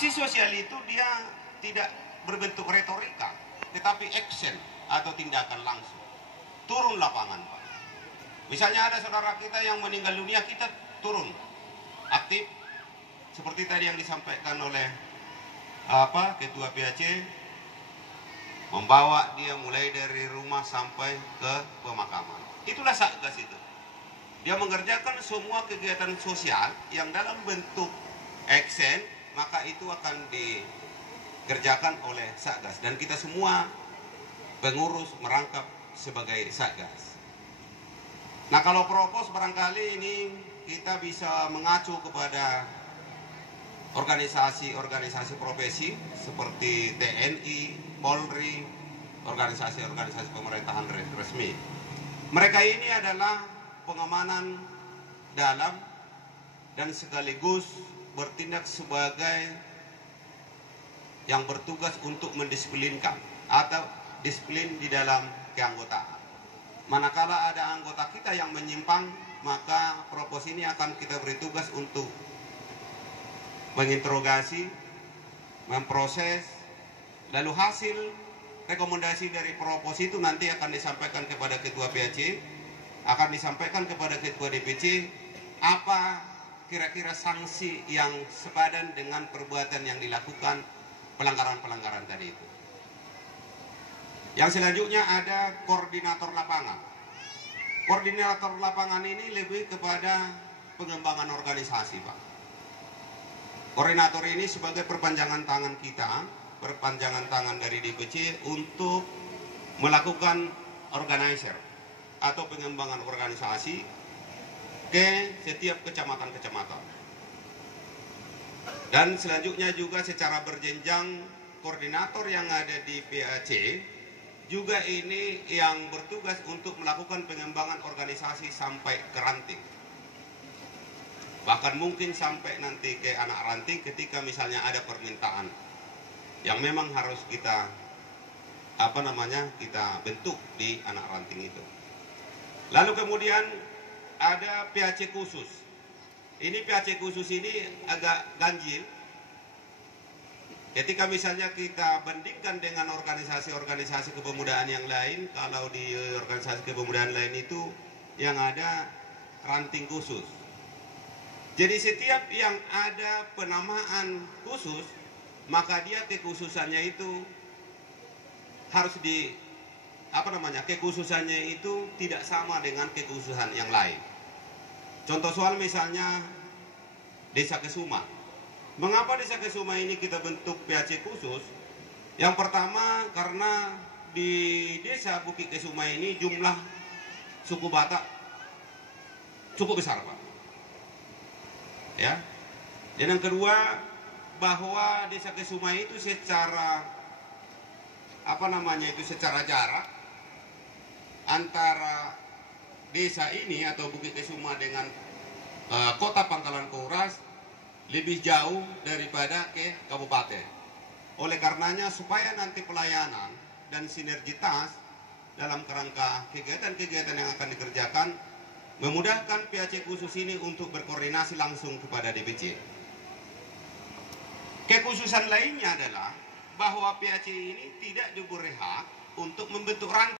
Aksi sosial itu dia tidak berbentuk retorika, tetapi action atau tindakan langsung. Turun lapangan, Pak. Misalnya ada saudara kita yang meninggal dunia, kita turun aktif seperti tadi yang disampaikan oleh Ketua PAC, membawa dia mulai dari rumah sampai ke pemakaman. Itulah Satgas itu. Dia mengerjakan semua kegiatan sosial yang dalam bentuk action, maka itu akan dikerjakan oleh Satgas. Dan kita semua pengurus merangkap sebagai Satgas. Nah, kalau propos barangkali ini kita bisa mengacu kepada organisasi-organisasi profesi seperti TNI, Polri, organisasi-organisasi pemerintahan resmi. Mereka ini adalah pengamanan dalam dan sekaligus bertindak sebagai yang bertugas untuk mendisiplinkan atau disiplin di dalam keanggotaan. Manakala ada anggota kita yang menyimpang, maka propos ini akan kita beri tugas untuk menginterogasi, memproses, lalu hasil rekomendasi dari propos itu nanti akan disampaikan kepada Ketua PAC, akan disampaikan kepada Ketua DPC, apa kira-kira sanksi yang sepadan dengan perbuatan yang dilakukan pelanggaran-pelanggaran tadi itu. Yang selanjutnya ada koordinator lapangan. Koordinator lapangan ini lebih kepada pengembangan organisasi, Pak. Koordinator ini sebagai perpanjangan tangan kita, perpanjangan tangan dari DPC untuk melakukan organizer atau pengembangan organisasi ke setiap kecamatan-kecamatan. Dan selanjutnya juga secara berjenjang koordinator yang ada di PAC juga ini yang bertugas untuk melakukan pengembangan organisasi sampai ke ranting. Bahkan mungkin sampai nanti ke anak ranting ketika misalnya ada permintaan yang memang harus kita kita bentuk di anak ranting itu. Lalu kemudian ada PAC khusus. Ini PAC khusus ini agak ganjil. Ketika misalnya kita bandingkan dengan organisasi-organisasi kepemudaan yang lain, kalau di organisasi kepemudaan lain itu yang ada ranting khusus. Jadi setiap yang ada penamaan khusus, maka dia kekhususannya itu harus kekhususannya itu tidak sama dengan kekhususan yang lain. Contoh soal misalnya Desa Kesuma. Mengapa Desa Kesuma ini kita bentuk PAC khusus? Yang pertama karena di Desa Bukit Kesuma ini jumlah suku Batak cukup besar, Pak. Ya. Dan yang kedua bahwa Desa Kesuma itu secara secara jarak antara desa ini atau Bukit Kesuma dengan kota Pangkalan Koras lebih jauh daripada ke kabupaten. Oleh karenanya supaya nanti pelayanan dan sinergitas dalam kerangka kegiatan-kegiatan yang akan dikerjakan memudahkan PAC khusus ini untuk berkoordinasi langsung kepada DPC. Kekhususan lainnya adalah bahwa PAC ini tidak diberi hak untuk membentuk ranting.